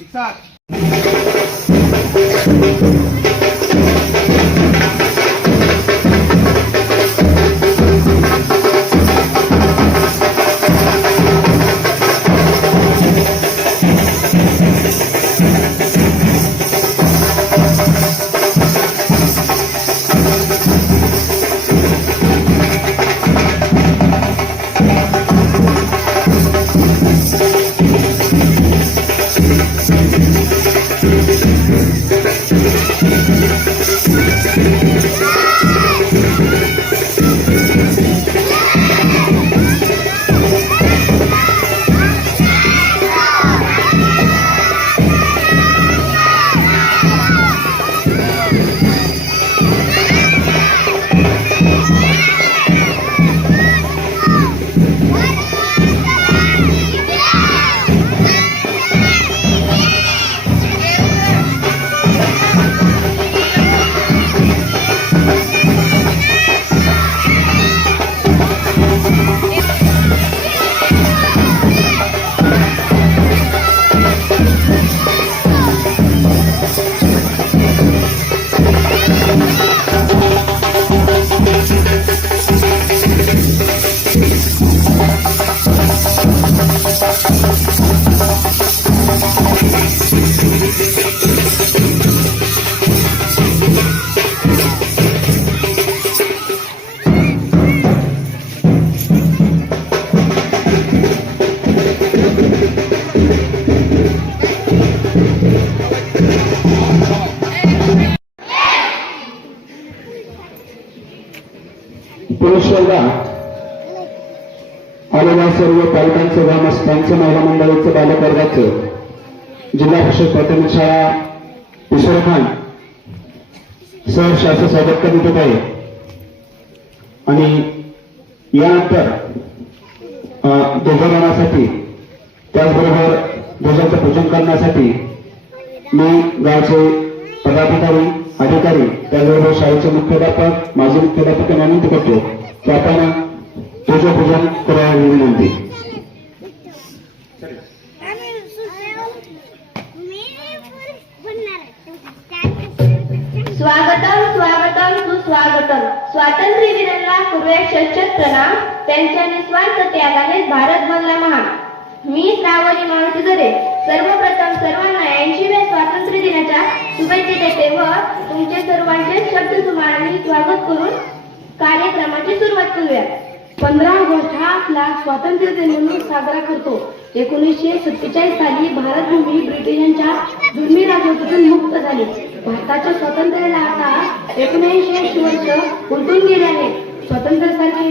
Exact. Thank you. सर्व पालकांचं ग्रामस्थांचं महिला मंडळाचं बालक वर्गाचं जिल्हा परिषद प्राथमिक शाळा ईश्वरखान सहर्ष असं स्वागत करण्यात येत आहे। आणि यानंतर ध्वजारोहणासाठी त्याचबरोबर ध्वजाचं पूजन करण्यासाठी मी गावचे पदाधिकारी अधिकारी त्याचबरोबर शाळेचे मुख्याध्यापक माजी मुख्याध्यापक विनंती करतो की आपण ध्वजपूजन करावे विनंती। स्वागतम स्वागतम सुस्वागतम। स्वातंत्र्यवीरांना पूर्वे शतशत प्रणाम। त्यांच्या निस्वार्थ त्यागाने भारत बनला महान। मी श्रावणी मावशी दरे सर्वप्रथम सर्वांना 80व्या स्वातंत्र्य दिनाच्या शुभेच्छा देते व तुमचे सर्वांचे शब्दसुमाने स्वागत करून कार्यक्रमाची सुरुवात करूया। 15 ऑगस्ट हा आपला स्वातंत्र्य दिन म्हणून साजरा करतो। 1947 साली भारत भूमी ब्रिटिशांच्या जुलमी राजवटीतून मुक्त झाली। भारताच्या स्वातंत्र्याला आता 79 वर्ष उलटून गेले आहेत। स्वातंत्र्यासारखे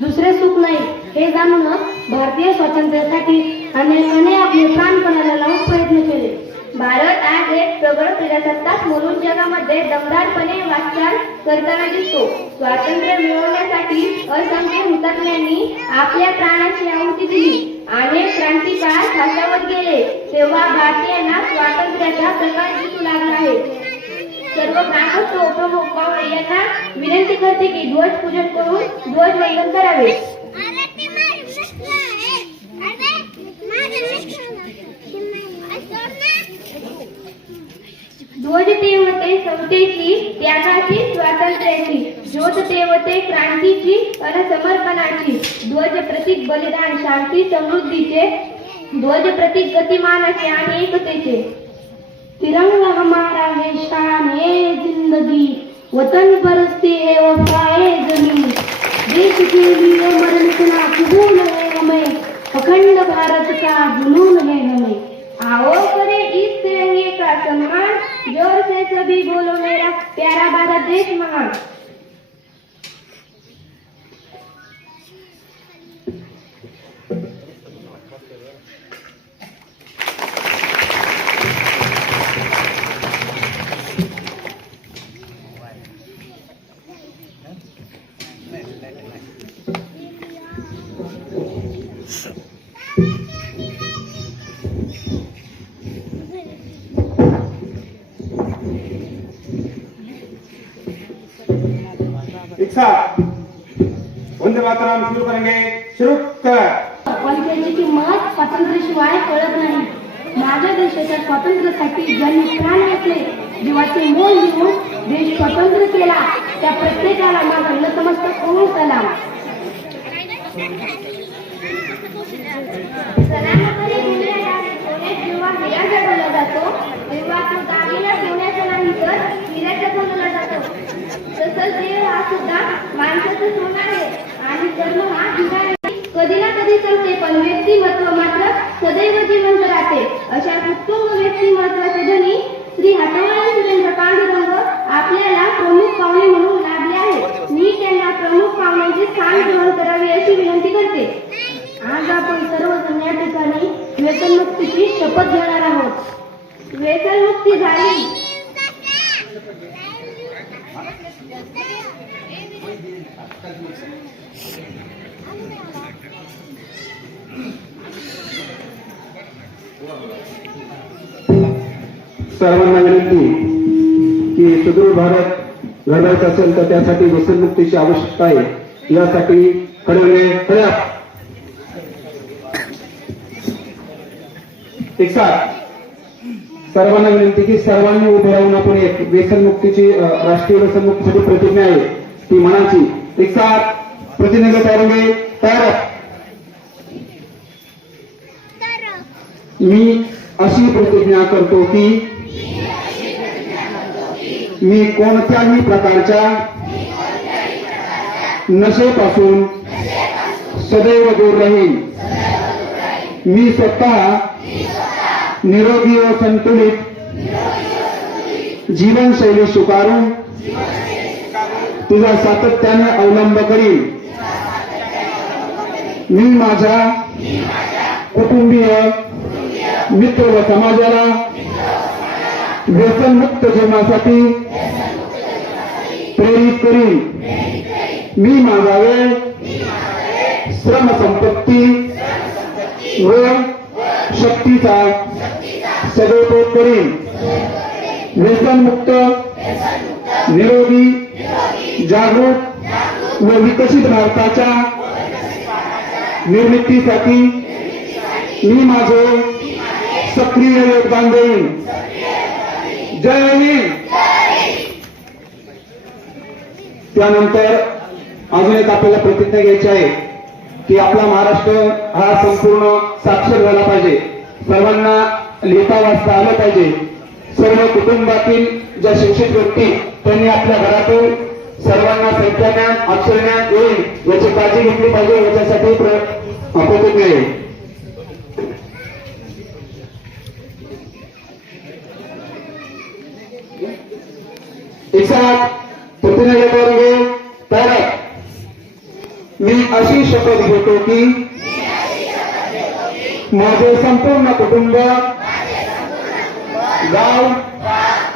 दुसरे सुख नाही हे जाणून भारतीय स्वातंत्र्यासाठी अनेकांनी आपले प्राणपणाला लावून प्रयत्न केले। भारत आज एक प्रबळ प्रजासत्ताक म्हणून जगामध्ये दमदारपणे वाटचाल करताना दिसतो। स्वातंत्र्य मिळवण्यासाठी असंख्य हुतात्म्यांनी आपल्या प्राणाची आहुती दिली। अनेक क्रांतिकार फासावर गेले तेव्हा भारतीयांना स्वातंत्र्याचा प्रकाश दिसू लागला आहे। सर्व ग्रामस्थ उपप्रमुख पाहुणे यांना विनंती करते की ध्वज पूजन करून ध्वजवंदन करावे। ध्वज तेवते समतेची त्यागाची स्वातंत्र्याची ज्योत तेवते क्रांतीची अन समर्पणाची ध्वज प्रतीक बलिदान शांती समृद्धीचे ध्वज प्रतीक गतिमानाचे आणि एकतेचे। तिरंगा हमारा है शान है जिंदगी वतन परस्ती है वफाए जमीन देश के लिए मरने का कबूल है हमें अखंड भारत का जुनून है हमें। आओ करे इस तिरंगे का सम्मान जोर से सभी बोलो मेरा प्यारा भारत देश महान। वंदे मातरम शुरू करेंगे। शुरू कर। पण त्याची किंमत स्वातंत्र्याशिवाय कळत नाही। माझ्या देशाच्या स्वातंत्र्यासाठी ज्यांनी प्राण घातले जीवाचे मोल देऊन देश स्वतंत्र केला त्या प्रत्येकाला माझा नतमस्तक होऊन सलाम। सणामध्ये जेव्हा हिरा चढवला जातो तेव्हा तो दागिना ठेवण्याचा नाही तर हिऱ्याचा बनवला जातो। तसंच देव हा सुद्धा माणसाचं सोनं आहे आणि जन्म हा हिरा कधी ना कधी संपते पण व्यक्तिमत्व मात्र सदैव जिवंत राहते। अशा उत्तुंग व्यक्तिमत्वाचे धनी श्री हातवाळे सुरेंद्र पांडुरंग आपल्याला प्रमुख पाहुणे म्हणून लाभले आहेत। मी त्यांना प्रमुख पाहुण्यांची स्थान ग्रहण करावी अशी विनंती करते। आज आपण सर्वजण या ठिकाणी व्यसनमुक्तीची शपथ घेणार आहोत। व्यसनमुक्ती झाली सर्वांना विनंती की सुदृढ भारत घडवायचा असेल तर त्यासाठी व्यसनमुक्तीची आवश्यकता आहे। यासाठी खरे एक साथ सर्वांना विनंती की सर्वांनी उभे राहून आपण एक व्यसनमुक्तीची राष्ट्रीय व्यसनमुक्तीसाठी प्रतिज्ञा आहे ती म्हणायची। एक साथ प्रतिज्ञा करेंगे। तयार। मी अशी प्रतिज्ञा करतो की मी कोणत्याही प्रकारच्या नशेपासून सदैव दूर राहीन। मी स्वतः निरोगी व संतुलित जीवनशैली स्वीकारून तुझा सातत्याने अवलंब करीन। मी माझ्या कुटुंबीय मित्र व समाजाला व्यसनमुक्त जीवनासाठी प्रेरित करीन. मी माझा वेळ श्रमसंपत्ती व शक्तीचा सदुपयोग करीन. व्यसनमुक्त निरोगी जागरूक व विकसित भारताच्या निर्मितीसाठी मी माझे सक्रिय योगदान देईन. जय हिंद. त्यानंतर अजून एक आपल्याला प्रतिज्ञा घ्यायची आहे की आपला महाराष्ट्र हा संपूर्ण साक्षर झाला पाहिजे. सर्वांना लिहिता वाचता आलं पाहिजे. सर्व कुटुंबातील ज्या शिक्षित व्यक्ती त्यांनी आपल्या घरातून सर्वांना संख्याज्ञान अक्षरज्ञान येईल याची काळजी घेतली पाहिजे. याच्यासाठी प्रतिज्ञा आहे. एक साथ प्रतिज्ञा घेतोगे तर मी अशी शपथ घेतो की माझे संपूर्ण कुटुंब गाव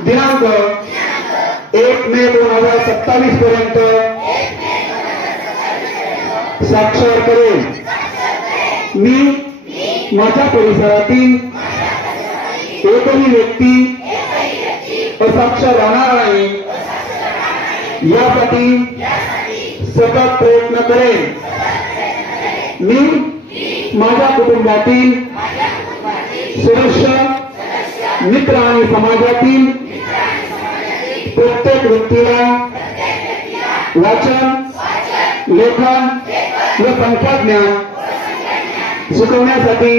दिनांक 1 मे 2027 पर्यंत साक्षर करेल. मी माझ्या परिसरातील एकही व्यक्ती असाक्षर राहणार नाही यासाठी सतत प्रयत्न करेन. मी माझ्या कुटुंबातील सदस्य मित्र आणि समाजातील प्रत्येक व्यक्तीला वाचन लेखन व संख्याज्ञान शिकवण्यासाठी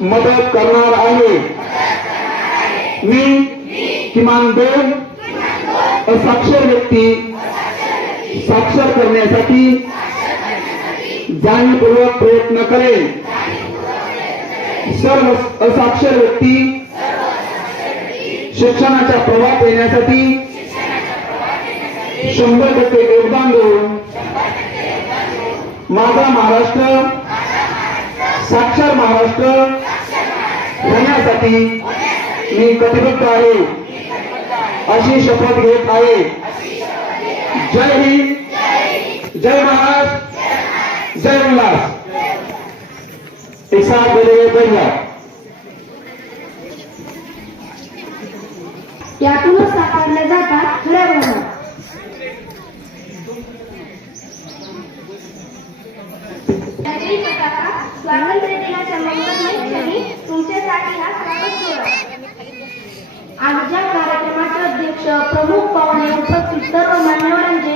मदत करणार आहे. मी किमान 2 असाक्षर व्यक्ती साक्षर करण्यासाठी जाणीवपूर्वक प्रयत्न करेन. सर्व असाक्षर व्यक्ती शिक्षणाच्या प्रवाहात येण्यासाठी 100% योगदान देऊन माझा महाराष्ट्र साक्षर महाराष्ट्र होण्यासाठी मी कटिबद्ध आहे अशी शपथ घेत आहे. जय हिंद. जय महाराष्ट्र. जय उल्हास. एक साथ बोले बढ़िया. यातूनच साकारल्या जातात खऱ्या भावना. स्वातंत्र्य दिनाच्या मंगलमय तुमच्यासाठी हा स्वागत सोहळा. आजच्या कार्यक्रमाचे अध्यक्ष प्रमुख पाहुणे उपस्थित सर्व मान्यवरांचे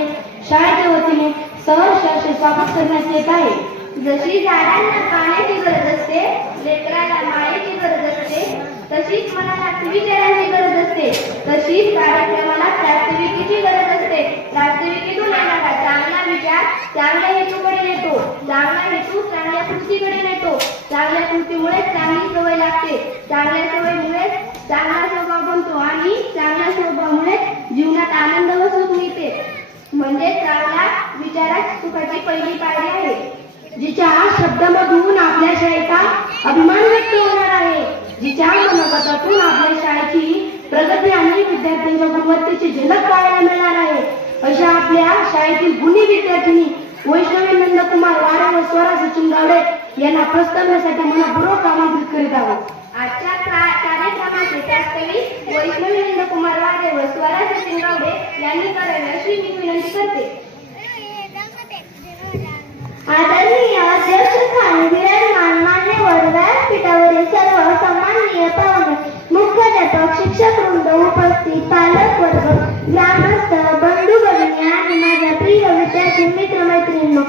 शाळेच्या वतीने सहर्ष असे स्वागत करण्यात येत आहे. जशी झाडांना पाण्याची गरज असते, लेकराला मायेची गरज असते, तशीच मनाला विचारांची गरज असते, तशीच कार्यक्रमाला प्रास्ताविकेची गरज असते. प्रास्ताविकेतून येणारा चांगला विचार चांगल्या हेतूकडे नेतो, चांगला हेतू चांगल्या कृतीकडे नेतो, चांगल्या कृतीमुळे चांगली सवय लागते, चांगल्या सवयीमुळे चांगला स्वभाव बनतो आणि चांगल्या स्वभावामुळे जीवनात आनंद व सुख मिळते. म्हणजे चांगल्या विचारात सुखाची पहिली पायरी आहे. जिच्या शब्दामधून आपल्या शाळेचा अभिमान व्यक्त होणार आहे, जिच्या मनोगतातून आपल्या शाळेची प्रगती आणि विद्यार्थ्यांच्या गुणवत्तेची झलक पाहायला मिळणार आहे, अशा आपल्या शाळेतील गुणी विद्यार्थिनी वैष्णवी नंदकुमार वारे व स्वरा सचिन गावडे यांना प्रस्तावण्यासाठी मनपूर्वक आमंत्रित करीत आहोत. आजच्या कार्यक्रमाचे प्रास्ताविक वैष्णवी नंदकुमार वारे व स्वरा सचिन गावडे यांनी करावे अशी मी विनंती करते. आदरणीय अध्यक्ष स्थानी विराजमान मान्यवर, व्यासपीठावरील सर्व सन्माननीय पाहुणे, मुख्याध्यापक, शिक्षक वृंद, उपस्थित पालक वर्ग, ग्रामस्थ, बंधू भगिनी आणि माझ्या प्रिय विद्यार्थी मित्र मैत्रिणींनो,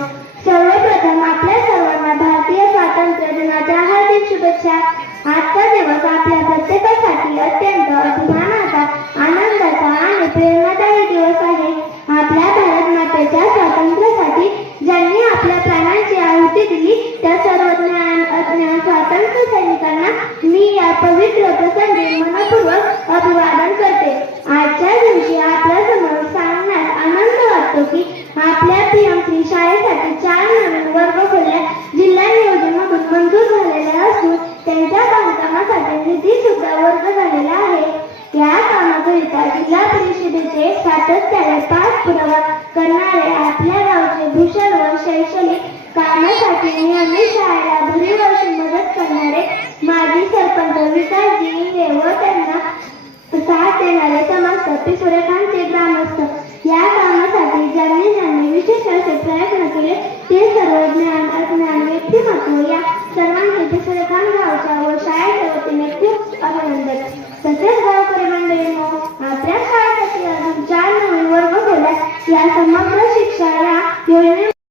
सर्वप्रथम आपल्या सर्वांना भारतीय स्वातंत्र्य दिनाच्या हार्दिक शुभेच्छा. आजचा दिवस आपल्या प्रत्येकासाठी अत्यंत अभिमानाचा, आनंदाचा आणि प्रेरणादायी दिवस आहे. आपल्या भारत मातेच्या स्वातंत्र्यासाठी ज्यांनी आपल्या प्राणांची आहुती दिली त्या सर्व अज्ञान स्वातंत्र्य सैनिकांना मी या पवित्र प्रसंगी मनपूर्वक अभिवादन करते. आजच्या दिवशी आपल्या समोर सांगण्यात आनंद वाटतो की आपल्या पीएमसी शाळेसाठी 4 नवीन वर्ग खोल्या जिल्हा नियोजन त्यांच्या बांधकामासाठी निधी सुद्धा वर्ग झालेला आहे. या कामाकरिता जिल्हा परिषदेचे सातत्याने पाठपुरावा करणारे आपल्या गावचे भूषण व शैक्षणिक कामासाठी नियमित शाळेला भरीवर्षी मदत करणारे माजी सरपंच विकासजी इंगे व त्यांना साथ देणारे समाजसेवक सूर्यकांत ग्रामस्थ, या कामासाठी ज्यांनी विशेष असे प्रयत्न केले ते सर्व ज्ञान अज्ञान व्यक्तिमत्व या सर्वांचे सूर्यकांत गावच्या व शाळेच्या वतीने खूप अभिनंदन. तसेच गावकरी मंडळींनो, आपल्या शाळेसाठी अजून 4 नवीन वर्ग खोल्या या समग्र